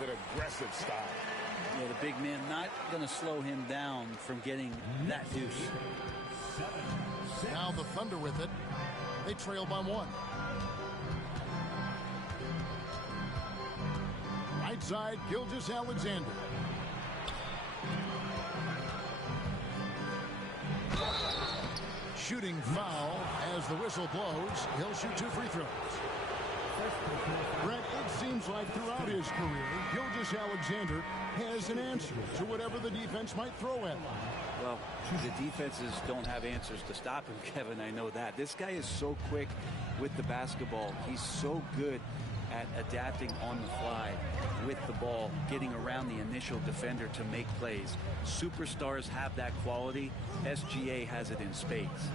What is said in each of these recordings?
with an aggressive style. Yeah, the big man not going to slow him down from getting that deuce. Now the Thunder with it. They trail by 1. Right side, Gilgeous-Alexander. Shooting foul as the whistle blows. He'll shoot 2 free throws. Brett, it seems like throughout his career, Gilgeous-Alexander has an answer to whatever the defense might throw at him. Well, the defenses don't have answers to stop him, Kevin. I know that. This guy is so quick with the basketball. He's so good at adapting on the fly with the ball, getting around the initial defender to make plays. Superstars have that quality. SGA has it in spades.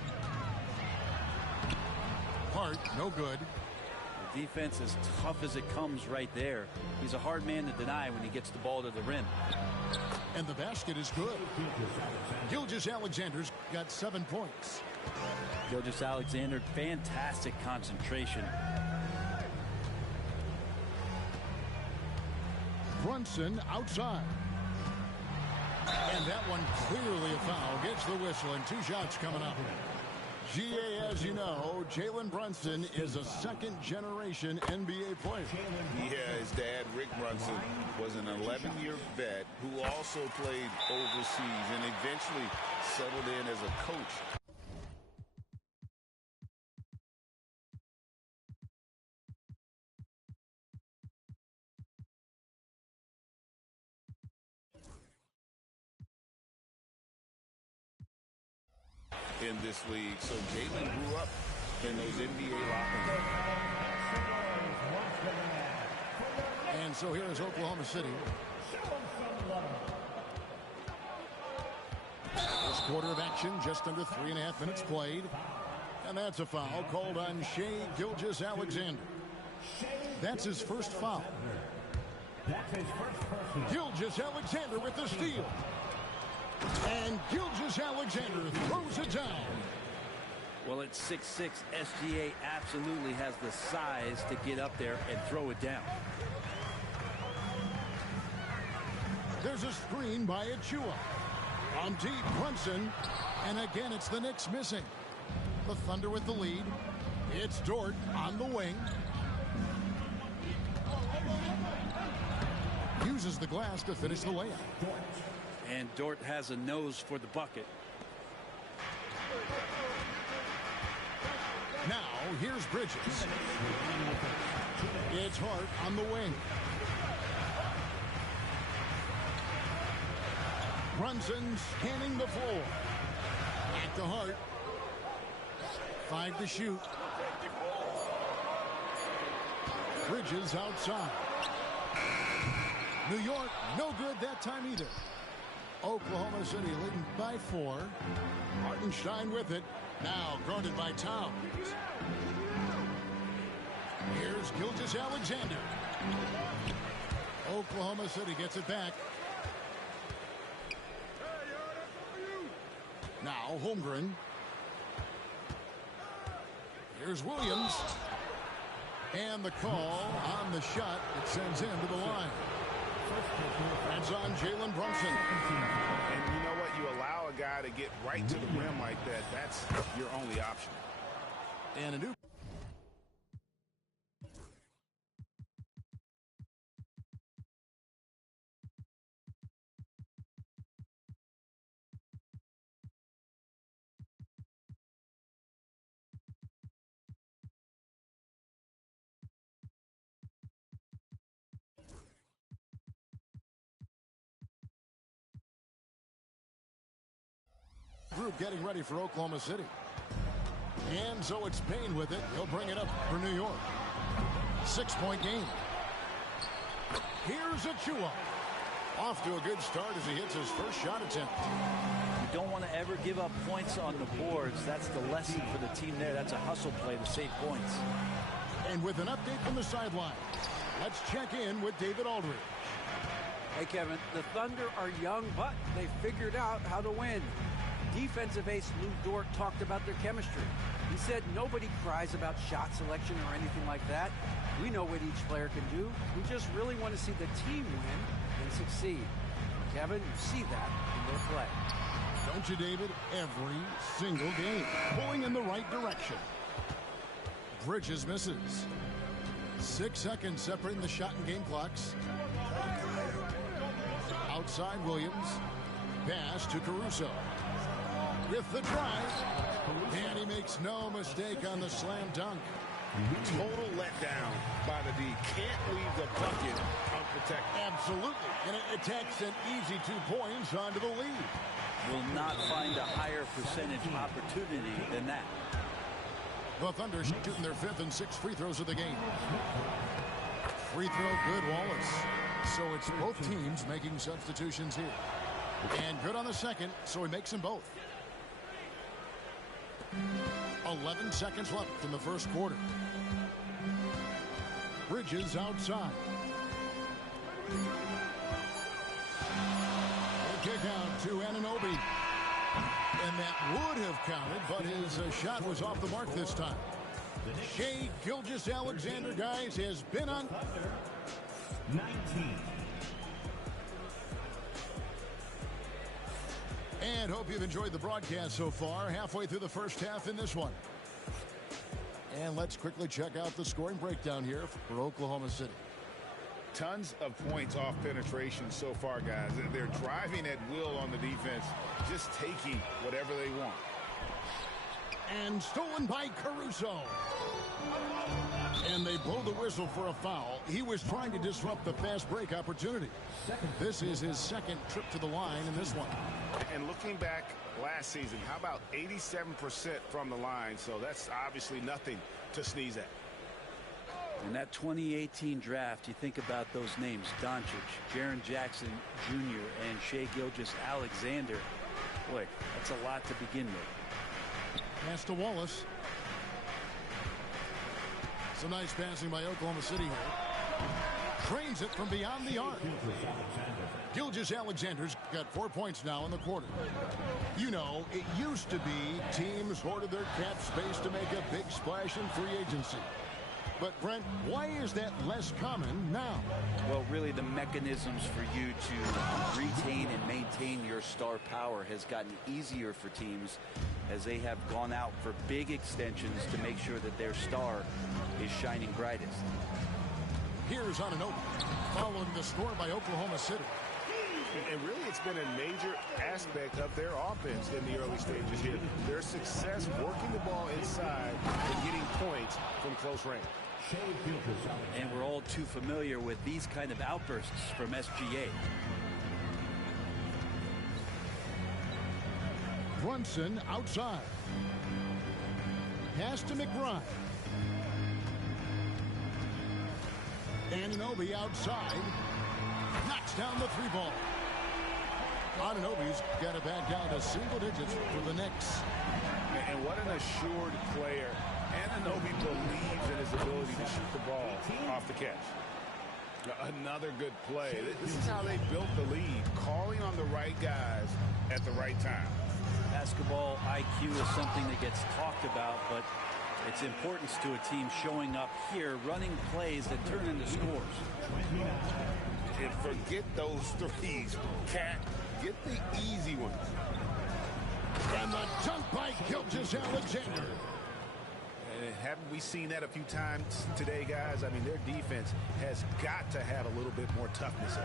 Hart, no good. The defense is tough as it comes right there. He's a hard man to deny when he gets the ball to the rim. And the basket is good. Gilgeous-Alexander's got 7 points. Gilgeous-Alexander, fantastic concentration. Brunson outside. And that one clearly a foul. Gets the whistle and 2 shots coming up. GA, as you know, Jalen Brunson is a second-generation NBA player. Yeah, his dad, Rick Brunson, was an 11-year vet who also played overseas and eventually settled in as a coach. In this league, so Jalen grew up in those NBA locker rooms. And so here is Oklahoma City. This quarter of action, just under 3.5 minutes played. And that's a foul called on Shai Gilgeous-Alexander. That's his first foul. Gilgeous-Alexander with the steal. And Gilgeous-Alexander throws it down. Well, at 6'6", SGA absolutely has the size to get up there and throw it down. There's a screen by Achua. On deep, Brunson. And again, it's the Knicks missing. The Thunder with the lead. It's Dort on the wing. Uses the glass to finish the layup. And Dort has a nose for the bucket. Now, here's Bridges. It's Hart on the wing. Brunson scanning the floor. Back to Hart. 5 to shoot. Bridges outside. New York, no good that time either. Oklahoma City leading by 4. Hartenstein with it. Now guarded by Towns. Here's Gilgeous-Alexander. Oklahoma City gets it back. Now Holmgren. Here's Williams. And the call on the shot. It sends him to the line. That's on Jalen Brunson. And you know what? You allow a guy to get right to the rim like that. That's your only option. And a new. Group getting ready for Oklahoma City. And so it's Payne with it. He'll bring it up for New York. 6-point game. Here's Achua. Off to a good start as he hits his first shot attempt. You don't want to ever give up points on the boards. That's the lesson for the team there. That's a hustle play to save points. And with an update from the sideline, let's check in with David Aldridge. Hey, Kevin, the Thunder are young, but they figured out how to win. Defensive ace Lou Dort talked about their chemistry. He said nobody cries about shot selection or anything like that. We know what each player can do. We just really want to see the team win and succeed. Kevin, you see that in their play. Don't you, David? Every single game. Pulling in the right direction. Bridges misses. 6 seconds separating the shot and game clocks. Outside Williams. Pass to Caruso. With the drive. And he makes no mistake on the slam dunk. Total letdown by the D. Can't leave the bucket unprotected. Absolutely. And it takes an easy 2 points onto the lead. Will not find a higher percentage opportunity than that. The Thunder shooting their 5th and 6th free throws of the game. Free throw good, Wallace. So it's both teams making substitutions here. And good on the second, so he makes them both. 11 seconds left in the first quarter. Bridges outside. The kick out to Anunoby. And that would have counted, but his shot was off the mark this time. Shai Gilgeous-Alexander, guys, has been on 19. And hope you've enjoyed the broadcast so far. Halfway through the first half in this one. And let's quickly check out the scoring breakdown here for Oklahoma City. Tons of points off penetration so far, guys. They're driving at will on the defense, just taking whatever they want. And stolen by Caruso. And they blow the whistle for a foul. He was trying to disrupt the fast break opportunity. This is his second trip to the line in this one. And looking back last season, how about 87% from the line? So that's obviously nothing to sneeze at. In that 2018 draft, you think about those names, Doncic, Jaren Jackson Jr., and Shai Gilgeous-Alexander. Boy, that's a lot to begin with. Pass to Wallace. It's a nice passing by Oklahoma City here. Trains it from beyond the arc. Gilgeous-Alexander's got 4 points now in the quarter. You know, it used to be teams hoarded their cap space to make a big splash in free agency. But, Brent, why is that less common now? Well, really, the mechanisms for you to retain and maintain your star power has gotten easier for teams as they have gone out for big extensions to make sure that their star is shining brightest. Here's Anunoby, following the score by Oklahoma City. And really, it's been a major aspect of their offense in the early stages here. Their success working the ball inside and getting points from close range. And we're all too familiar with these kind of outbursts from SGA. Brunson outside. Pass to McBride. Anunoby outside. Knocks down the 3-ball. Anunoby's got it back down to single digits for the Knicks. And what an assured player. Anunoby believes in his ability to shoot the ball off the catch. Another good play. This is how they built the lead, calling on the right guys at the right time. Basketball IQ is something that gets talked about, but its importance to a team showing up here, running plays that turn into scores. And forget those threes. Cat, get the easy ones. And the dunk by Gilgeous-Alexander. Haven't we seen that a few times today, guys? I mean, their defense has got to have a little bit more toughness.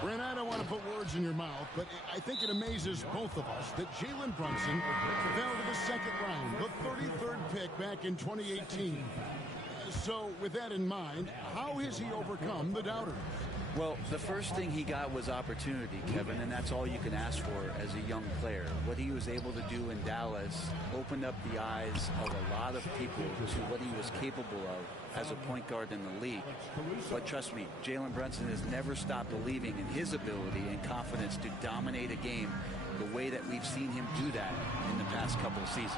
Brent, I don't want to put words in your mouth, but I think it amazes both of us that Jalen Brunson fell to the second round, the 33rd pick back in 2018. So, with that in mind, how has he overcome the doubters? Well, the first thing he got was opportunity, Kevin, and that's all you can ask for as a young player. What he was able to do in Dallas opened up the eyes of a lot of people to what he was capable of as a point guard in the league. But trust me, Jalen Brunson has never stopped believing in his ability and confidence to dominate a game the way that we've seen him do that in the past couple of seasons.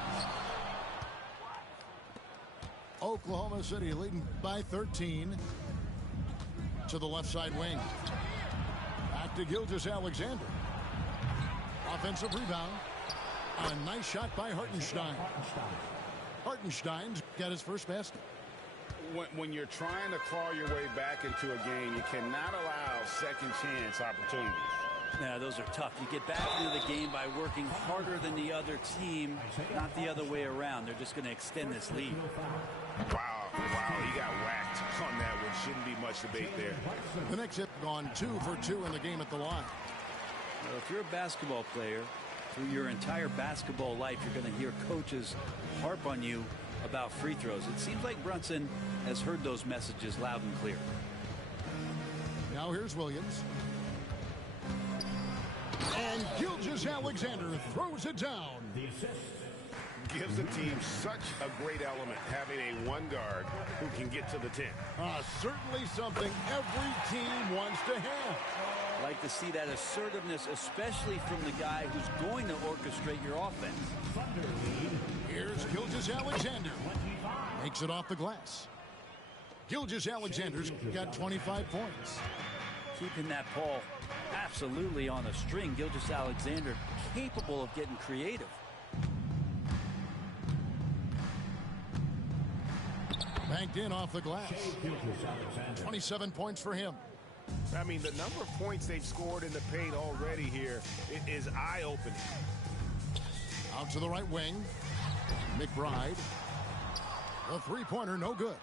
Oklahoma City leading by 13. To the left side wing. Back to Gilgeous-Alexander. Offensive rebound. A nice shot by Hartenstein. Hartenstein's got his first basket. When you're trying to claw your way back into a game, you cannot allow second chance opportunities. Yeah, those are tough. You get back into the game by working harder than the other team, not the other way around. They're just going to extend this lead. Wow, he got whacked on that one. Shouldn't be much debate there. The Knicks have gone 2 for 2 in the game at the line. Well, if you're a basketball player, through your entire basketball life, you're going to hear coaches harp on you about free throws. It seems like Brunson has heard those messages loud and clear. Now here's Williams. And Gilgeous-Alexander throws it down. Gives the team such a great element having a one guard who can get to the 10. Certainly something every team wants to have. Like to see that assertiveness, especially from the guy who's going to orchestrate your offense. Here's Gilgeous-Alexander. Makes it off the glass. Gilgeous-Alexander's got 25 points. Keeping that ball absolutely on a string. Gilgeous-Alexander capable of getting creative. Banked in off the glass. 27 points for him. I mean, the number of points they've scored in the paint already here is eye-opening. Out to the right wing. McBride. The three-pointer, no good.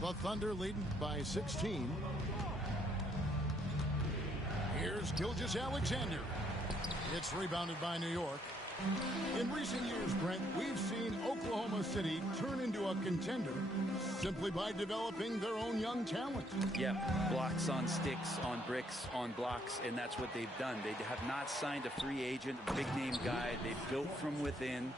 The Thunder leading by 16. Here's Gilgeous-Alexander. It's rebounded by New York. In recent years, Brent, we've seen Oklahoma City turn into a contender simply by developing their own young talent. Yeah, blocks on sticks, on bricks, on blocks, and that's what they've done. They have not signed a free agent, big-name guy. They've built from within.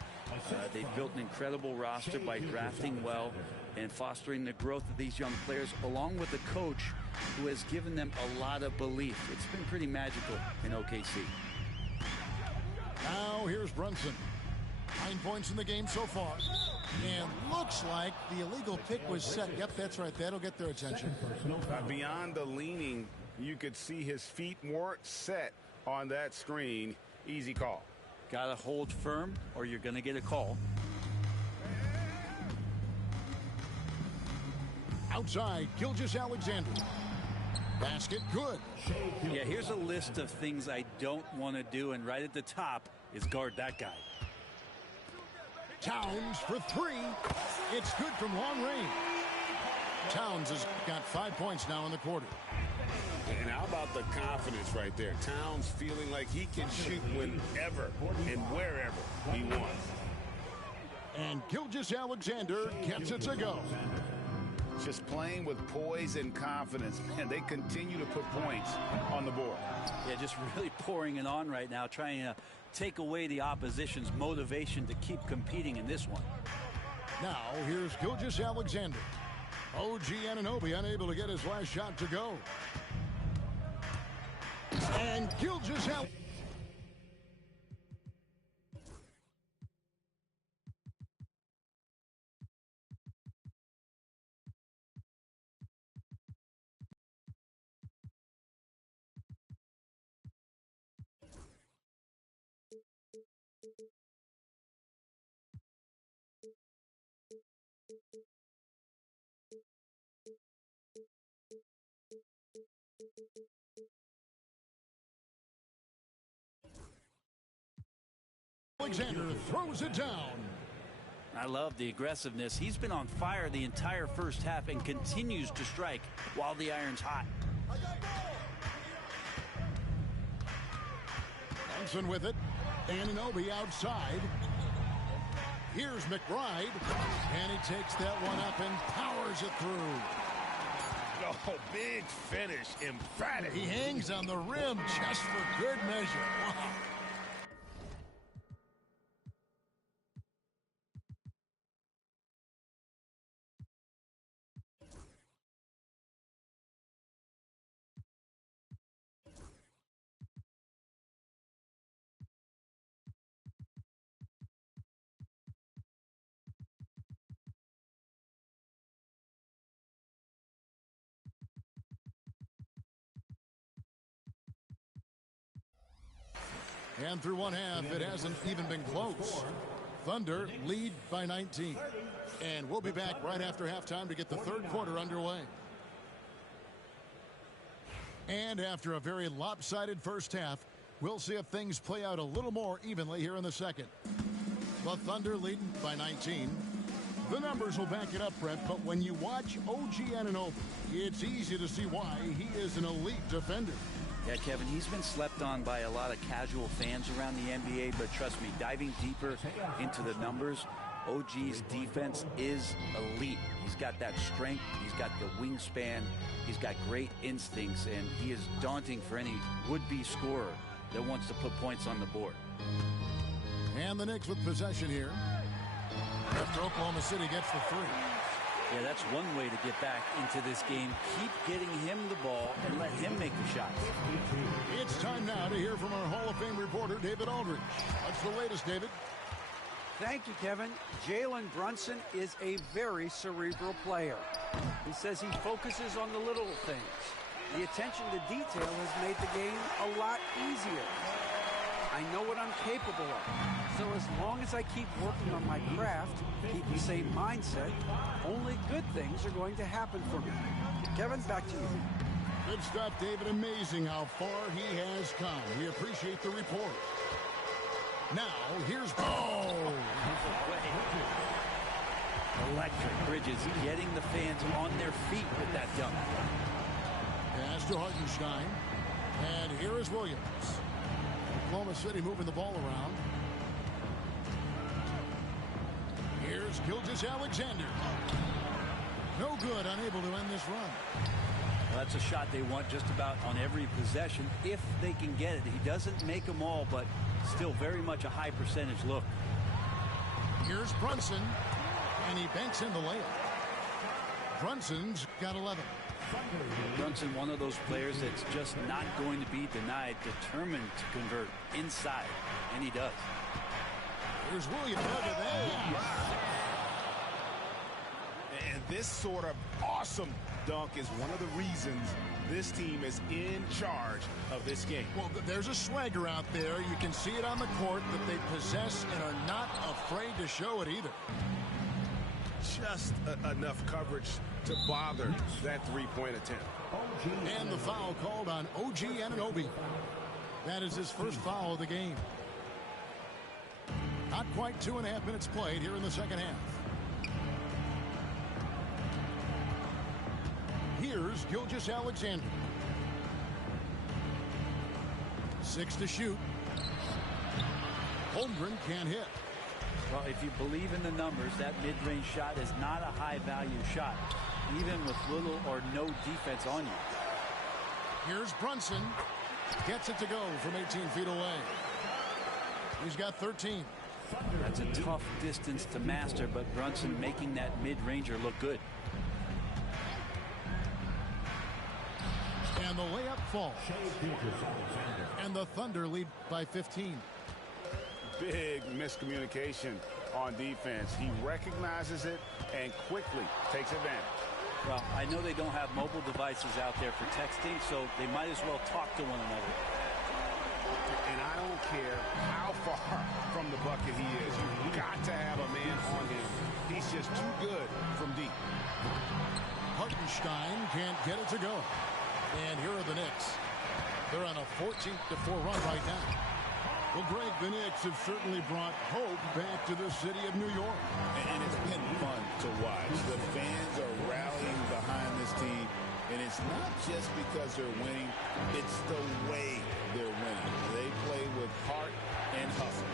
They've built an incredible roster by drafting well and fostering the growth of these young players, along with a coach who has given them a lot of belief. It's been pretty magical in OKC. Now here's Brunson. 9 points in the game so far. And looks like the illegal pick was set. Yep, that's right. That'll get their attention. Beyond the leaning, you could see his feet weren't set on that screen. Easy call. Got to hold firm or you're going to get a call. Outside, Gilgeous-Alexander. Basket good. Yeah, here's a list of things I don't want to do, and right at the top is guard that guy. Towns for three. It's good from long range. Towns has got 5 points now in the quarter. And how about the confidence right there? Towns feeling like he can shoot whenever and wherever he wants. And Gilgeous-Alexander gets it to go. Just playing with poise and confidence, and they continue to put points on the board. Yeah, just really pouring it on right now, trying to take away the opposition's motivation to keep competing in this one. Now, here's Gilgeous-Alexander. OG Anunoby unable to get his last shot to go. And Gilgeous-Alexander. Alexander throws it down. I love the aggressiveness. He's been on fire the entire first half and continues to strike while the iron's hot. Brunson with it. Anunoby outside. Here's McBride. And he takes that one up and powers it through. Oh, big finish. Emphatic. He hangs on the rim just for good measure. Wow. And through one half, it hasn't even been close. Thunder lead by 19. And we'll be back right after halftime to get the third quarter underway. And after a very lopsided first half, we'll see if things play out a little more evenly here in the second. The Thunder leading by 19. The numbers will back it up, Brett, but when you watch OG Anunoby, it's easy to see why he is an elite defender. Yeah, Kevin, he's been slept on by a lot of casual fans around the NBA, but trust me, diving deeper into the numbers, OG's defense is elite. He's got that strength, he's got the wingspan, he's got great instincts, and he is daunting for any would-be scorer that wants to put points on the board. And the Knicks with possession here after Oklahoma City gets the three. Yeah, that's one way to get back into this game. Keep getting him the ball and let him make the shots. It's time now to hear from our Hall of Fame reporter, David Aldridge. What's the latest, David? Thank you, Kevin. Jalen Brunson is a very cerebral player. He says he focuses on the little things. The attention to detail has made the game a lot easier. I know what I'm capable of. So as long as I keep working on my craft, keep the same mindset, only good things are going to happen for me. Kevin, back to you. Good stuff, David. Amazing how far he has come. We appreciate the report. Now, here's... Oh! Electric. Bridges getting the fans on their feet with that dunk. Pass to Hartenstein. And here is Williams. Oklahoma City moving the ball around. Here's Gilgeous-Alexander. No good, unable to end this run. Well, that's a shot they want just about on every possession if they can get it. He doesn't make them all, but still very much a high percentage look. Here's Brunson, and he banks in the layup. Brunson's got 11. Brunson, one of those players that's just not going to be denied, determined to convert inside, and he does. Here's Williams. Look at that. And this sort of awesome dunk is one of the reasons this team is in charge of this game. Well, there's a swagger out there. You can see it on the court that they possess and are not afraid to show it either. Just enough coverage to bother that three-point attempt. And the foul called on OG Anunoby. That is his first foul of the game. Not quite 2.5 minutes played here in the second half. Here's Gilgeous-Alexander. 6 to shoot. Holmgren can't hit. Well, if you believe in the numbers, that mid-range shot is not a high-value shot, even with little or no defense on you. Here's Brunson. Gets it to go from 18 feet away. He's got 13. That's a tough distance to master, but Brunson making that mid-ranger look good. And the layup falls. And the Thunder lead by 15. Big miscommunication on defense. He recognizes it and quickly takes advantage. Well, I know they don't have mobile devices out there for texting, so they might as well talk to one another. And I don't care how far from the bucket he is. You've got to have a man on him. He's just too good from deep. Hartenstein can't get it to go. And here are the Knicks. They're on a 14-4 run right now. Well, Greg, the Knicks have certainly brought hope back to the city of New York. And it's been fun to watch. The fans are rallying behind this team. And it's not just because they're winning. It's the way they're winning. They play with heart and hustle.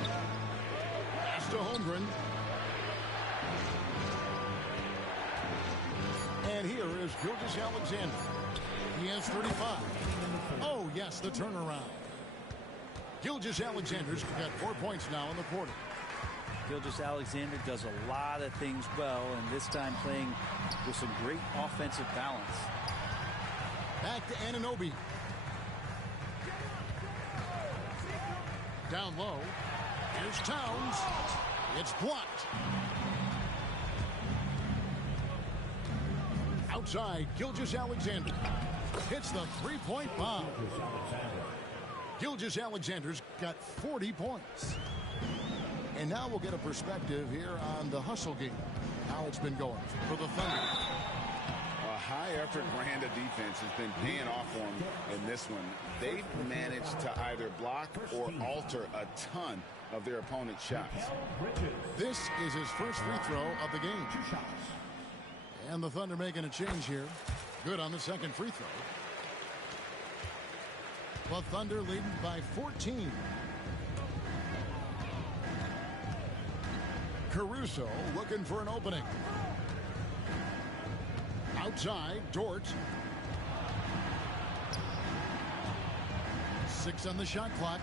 Pass to Holmgren. And here is Gilgeous-Alexander. He has 35. Oh, yes, the turnaround. Gilgeous-Alexander's got 4 points now in the quarter. Gilgeous-Alexander does a lot of things well, and this time playing with some great offensive balance. Back to Anunoby. Down low. Here's Towns. It's blocked. Outside, Gilgeous-Alexander hits the three-point bomb. Gilgeous-Alexander's got 40 points. And now we'll get a perspective here on the hustle game, how it's been going for the Thunder. A high-effort brand of defense has been paying off for them in this one. They've managed to either block or alter a ton of their opponent's shots. This is his first free throw of the game. And the Thunder making a change here. Good on the second free throw. The Thunder leading by 14. Caruso looking for an opening. Outside, Dort. 6 on the shot clock.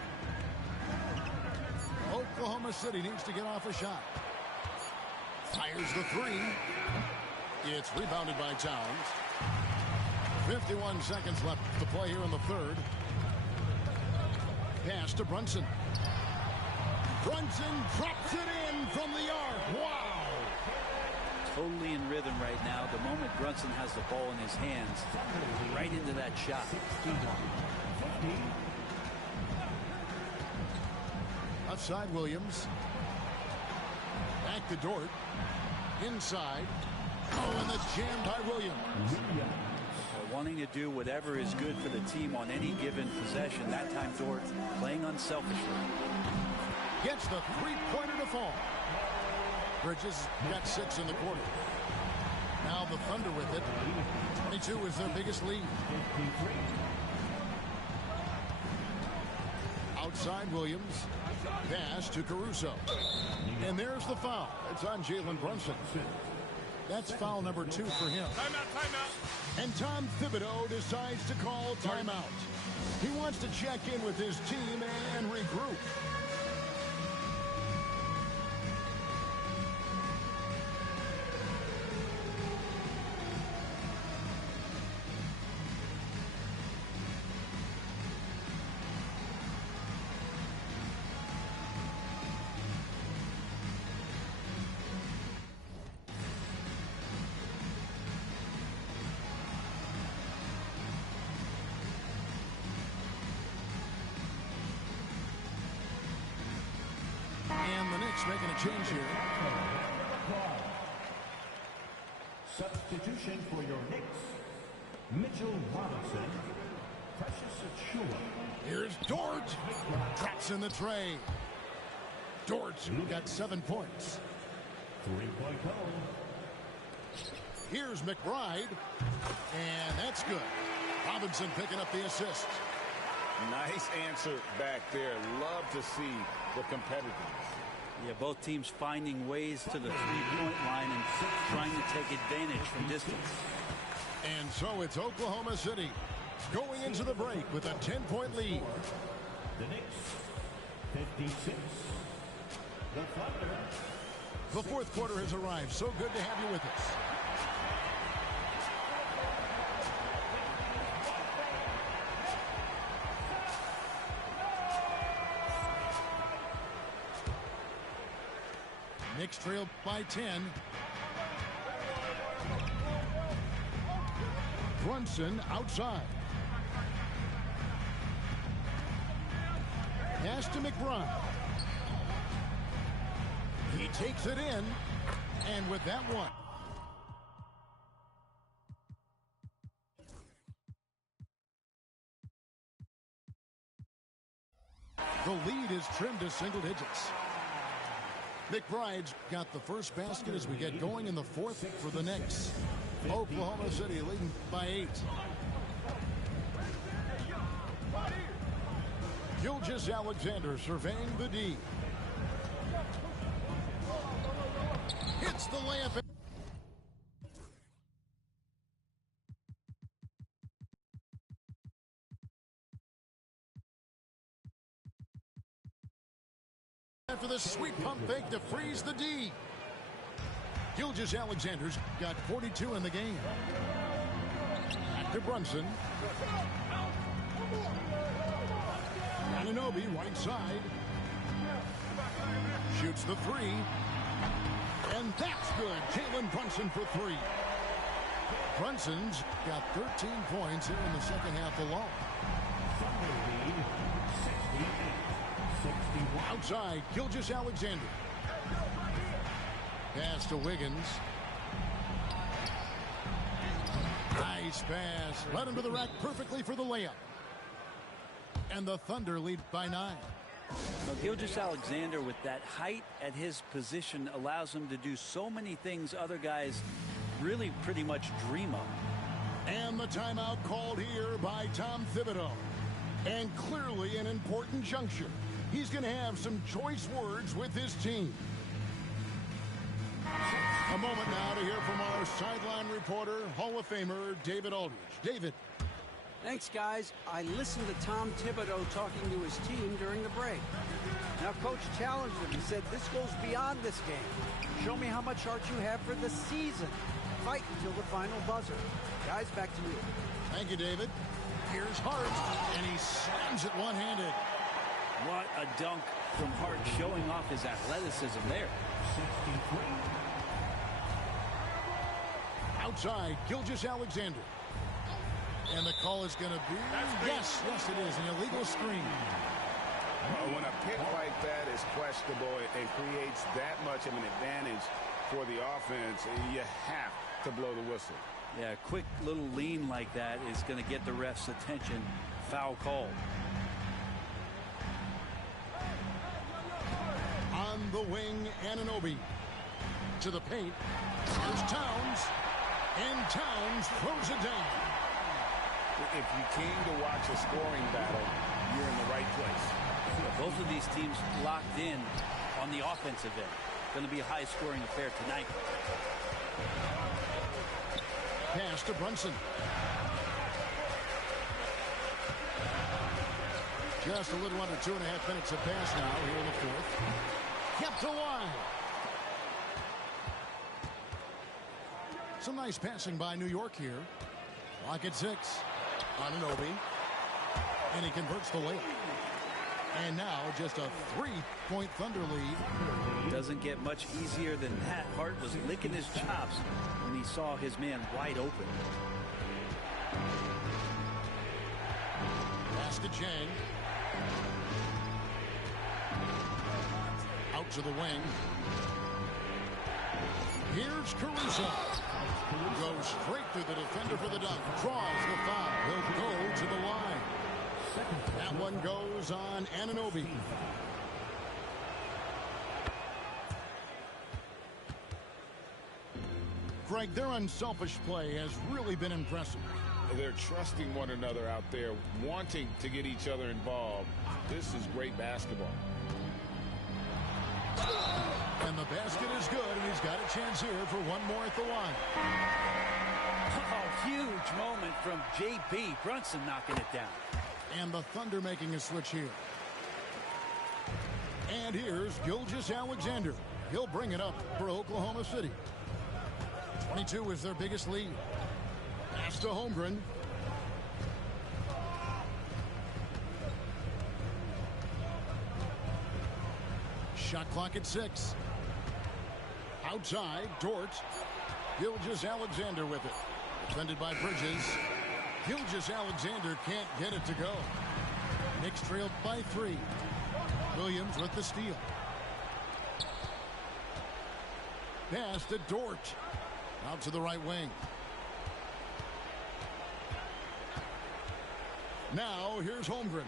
Oklahoma City needs to get off a shot. Fires the three. It's rebounded by Towns. 51 seconds left to play here in the third. Pass to Brunson. Brunson drops it in from the arc. Wow! Totally in rhythm right now. The moment Brunson has the ball in his hands, right into that shot. Outside Williams. Back to Dort. Inside. Oh, and that's jammed by Williams. Wanting to do whatever is good for the team on any given possession. That time Dort playing unselfishly. Gets the three-pointer to fall. Bridges got 6 in the quarter. Now the Thunder with it. 22 is their biggest lead. Outside Williams. Pass to Caruso. And there's the foul. It's on Jalen Brunson. That's foul number 2 for him. Timeout. And Tom Thibodeau decides to call timeout. He wants to check in with his team and regroup. Making a change here. Substitution for your Knicks, Mitchell Robinson, Precious Achiuwa. Here's Dort. Drops in the tray. Dort got 7 points. 3-point goal. Here's McBride. And that's good. Robinson picking up the assist. Nice answer back there. Love to see the competitiveness. Yeah, both teams finding ways to the three-point line and trying to take advantage from distance. And so it's Oklahoma City going into the break with a 10-point lead. The Knicks, 56. The Thunder. The fourth quarter has arrived. So good to have you with us. Knicks trail by 10. Brunson outside. Pass to McBride. He takes it in. And with that one. The lead is trimmed to single digits. McBride's got the first basket as we get going in the fourth for the Knicks. Oklahoma City leading by 8. Gilgeous-Alexander surveying the D. Hits the layup. After the sweep pump fake to freeze the D. Gilgeous-Alexander's got 42 in the game. Back to Brunson. Anunoby right side. Shoots the 3. And that's good. Jalen Brunson for 3. Brunson's got 13 points here in the second half alone. Thunder lead, 6. Outside, Gilgeous-Alexander. Pass to Wiggins. Nice pass. Led him to the rack perfectly for the layup. And the Thunder lead by 9. Now, Gilgeous-Alexander, with that height at his position, allows him to do so many things other guys really pretty much dream of. And the timeout called here by Tom Thibodeau. And clearly an important juncture. He's going to have some choice words with his team. A moment now to hear from our sideline reporter, Hall of Famer David Aldridge. David. Thanks, guys. I listened to Tom Thibodeau talking to his team during the break. Now, Coach challenged him. He said, this goes beyond this game. Show me how much heart you have for the season. Fight until the final buzzer. Guys, back to you. Thank you, David. Here's Hart, and he slams it one-handed. What a dunk from Hart, showing off his athleticism there. 63. Outside, Gilgeous-Alexander. And the call is going to be, yes, it is, an illegal screen. When a pick like that is questionable and creates that much of an advantage for the offense, you have to blow the whistle. Yeah, a quick little lean like that is going to get the ref's attention. Foul called. On the wing, Anunoby. To the paint. Here's Towns. And Towns throws it down. If you came to watch a scoring battle, you're in the right place. Both of these teams locked in on the offensive end. Going to be a high-scoring affair tonight. Pass to Brunson. Just a little under 2.5 minutes of pass now here in the fourth. Kept alive. Some nice passing by New York here. Clock at 6. Anunoby. And he converts the layup. And now just a 3-point Thunder lead. Doesn't get much easier than that. Hart was licking his chops when he saw his man wide open. Pass to Jang. Out to the wing. Here's Caruso. Goes straight through the defender for the dunk. Draws the foul. He'll go to the line. That one goes on Anunoby. Greg, their unselfish play has really been impressive. They're trusting one another out there, wanting to get each other involved. This is great basketball. And the basket is good, and he's got a chance here for one more at the line. Oh, huge moment from J.B. Brunson knocking it down. And the Thunder making a switch here. And here's Gilgeous-Alexander. He'll bring it up for Oklahoma City. 22 is their biggest lead. Pass to Holmgren. Shot clock at 6. Outside, Dort. Gilgeous-Alexander with it. Defended by Bridges. Gilgeous-Alexander can't get it to go. Knicks trailed by 3. Williams with the steal. Pass to Dort. Out to the right wing. Now here's Holmgren.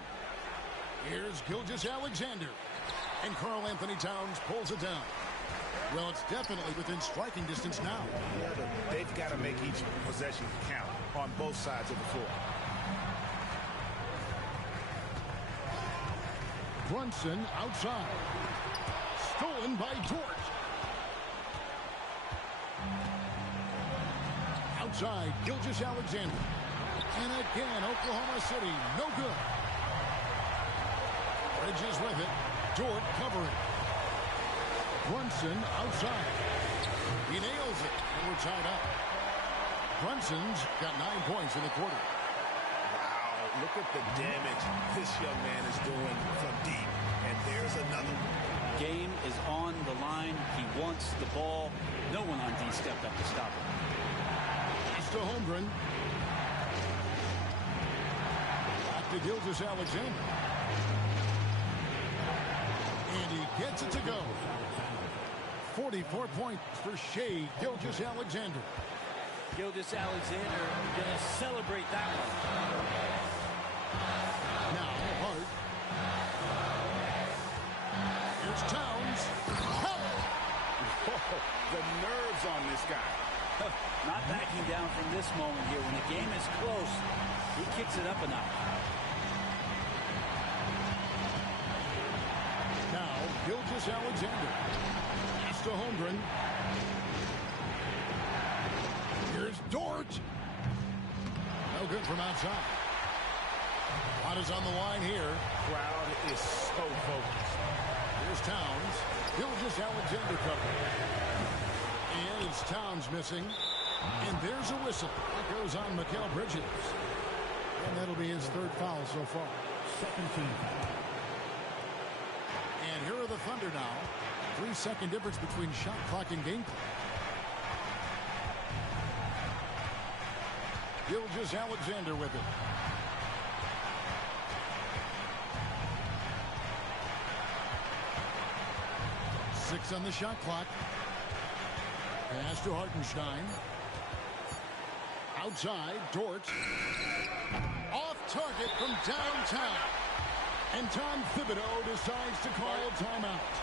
Here's Gilgeous-Alexander. And Karl-Anthony Towns pulls it down. Well, it's definitely within striking distance now. Yeah, but they've got to make each possession count on both sides of the floor. Brunson outside. Stolen by Dort. Outside, Gilgeous-Alexander. And again, Oklahoma City, no good. Bridges with it. Dort covering. Brunson outside. He nails it, and we're tied up. Brunson's got 9 points in the quarter. Wow, look at the damage this young man is doing from deep. And there's another one. Game is on the line. He wants the ball. No one on D stepped up to stop him. Pass to Holmgren. Back to Gilgeous-Alexander. And he gets it to go. 44 points for Shai Gilgeous-Alexander. Gilgeous-Alexander going to celebrate that one. Now, Hart. Here's Towns. The nerves on this guy. Not backing down from this moment here. When the game is close, he kicks it up a notch. Now, Gilgeous-Alexander. Pass to Holmgren. Here's Dort. No good from outside. Watt is on the line here. Crowd is so focused. Here's Towns. Gilgeous-Alexander covered. And it's Towns missing. And there's a whistle. That goes on Mikal Bridges. And that'll be his third foul so far. Second team. And here are the Thunder now. 3-second difference between shot clock and game clock. Gilgeous-Alexander with it. Six on the shot clock. Pass to Hartenstein. Outside, Dort. Off target from downtown. And Tom Thibodeau decides to call a timeout.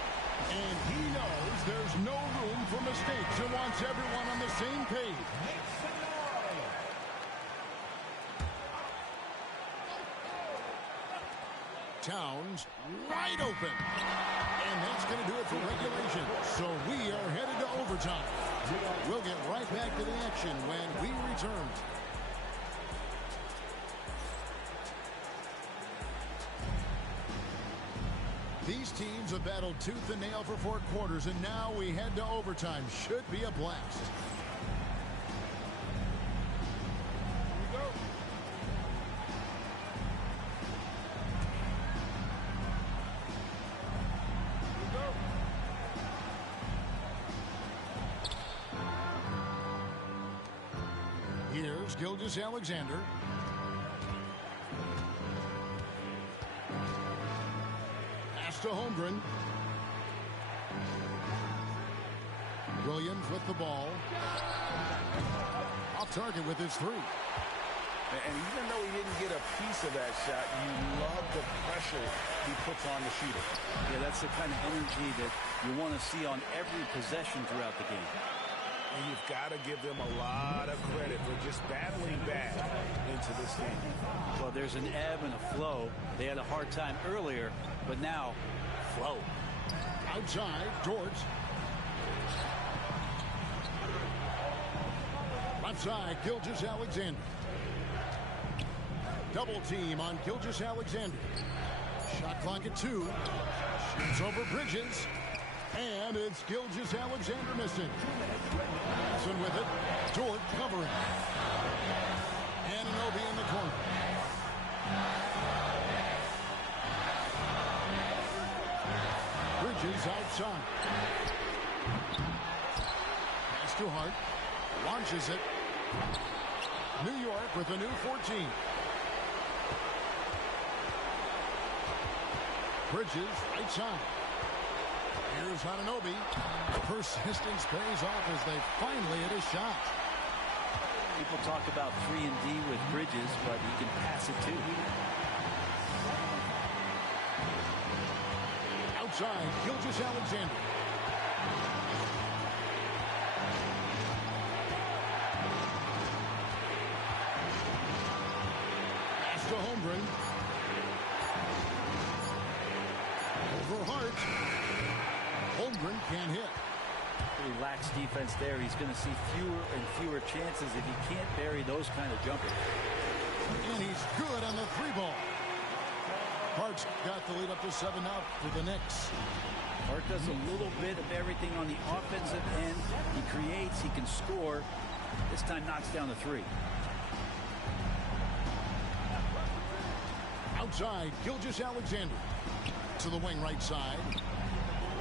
And he knows there's no room for mistakes and wants everyone on the same page. Towns wide open. And that's going to do it for regulation. So we are headed to overtime. We'll get right back to the action when we return. These teams have battled tooth and nail for 4 quarters, and now we head to overtime. Should be a blast. Here's Gilgeous-Alexander. Pass to Holmgren. Williams with the ball. Off target with his three. And even though he didn't get a piece of that shot, you love the pressure he puts on the shooter. Yeah, that's the kind of energy that you want to see on every possession throughout the game. And you've got to give them a lot of credit for just battling back into this game. Well, there's an ebb and a flow. They had a hard time earlier, but now, flow. Outside, Dort. Left side, Gilgeous-Alexander. Double team on Gilgeous-Alexander. Shot clock at 2. Shoots over Bridges. And it's Gilgeous-Alexander missing. Johnson with it. Dort covering. Anunoby in the corner. Bridges outside. Pass to Hart. Launches it. New York with a new 14. Bridges right side. Here's Anunoby. Persistence pays off as they finally hit a shot. People talk about 3-and-D with Bridges, but he can pass it too. Outside, Gilgeous-Alexander. Pass to Holmgren. Over Hart. Holmgren can't hit. Relaxed defense there. He's going to see fewer and fewer chances if he can't bury those kind of jumpers. And he's good on the 3-ball. Hart's got the lead up to 7 out for the Knicks. Hart does a little bit of everything on the offensive end. He creates, he can score. This time knocks down the 3. Outside, Gilgeous-Alexander. To the wing right side.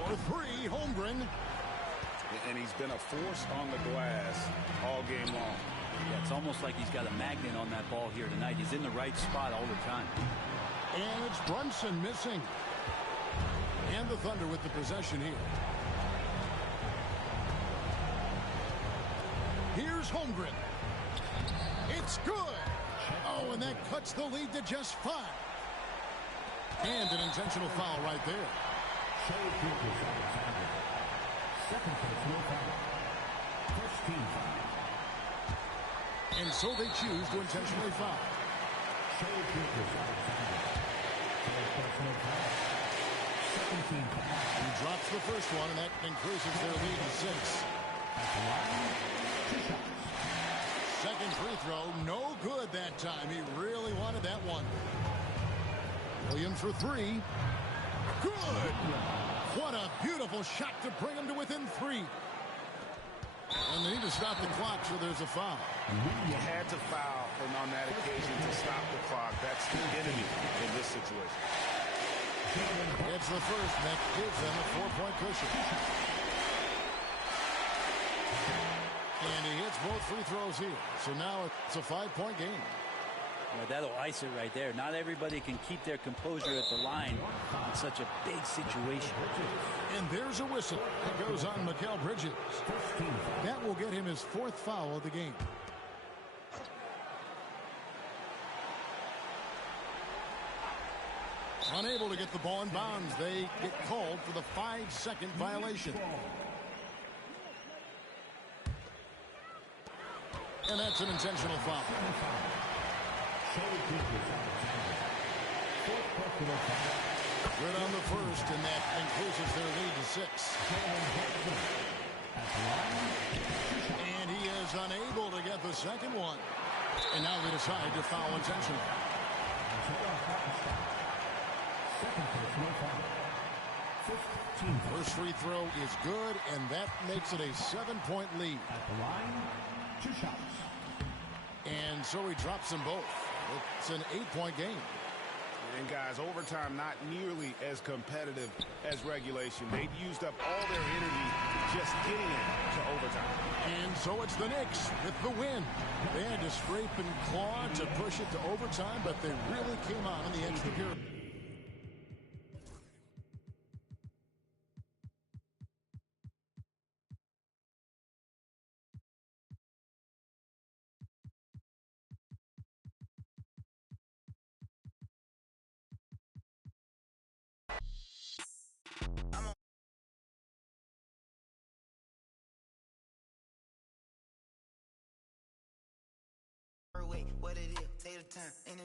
For 3, Holmgren. And he's been a force on the glass all game long. Yeah, it's almost like he's got a magnet on that ball here tonight. He's in the right spot all the time. And it's Brunson missing. And the Thunder with the possession here. Here's Holmgren. It's good. Oh, and that cuts the lead to just 5. And an intentional foul right there. Second personal foul. First team foul. And so they choose to intentionally foul. Shea Gilgeous-Alexander. Third personal foul. Second team foul. He drops the first one, and that increases their lead to 6. At the line, 2 shots. Second free throw, no good that time. He really wanted that one. Williams for 3. Good! What a beautiful shot to bring him to within 3. And they need to stop the clock, so there's a foul. You had to foul, and on that occasion to stop the clock. That's the enemy in this situation. It's the first, and that gives them a 4-point cushion. And he hits both free throws here. So now it's a 5-point game. Well, that'll ice it right there. Not everybody can keep their composure at the line in such a big situation. And there's a whistle that goes on Mikal Bridges. That will get him his 4th foul of the game. Unable to get the ball in bounds. They get called for the 5-second violation. And that's an intentional foul. Good on the first, and that increases their lead to 6. And he is unable to get the second one. And now they decide to foul intentionally. First free throw is good, and that makes it a 7-point lead. At the line, 2 shots. And so he drops them both. It's an 8-point game. And guys, overtime not nearly as competitive as regulation. They've used up all their energy just getting it to overtime. And so it's the Knicks with the win. They had to scrape and claw to push it to overtime, but they really came out on the extra period. What it is, take the time, and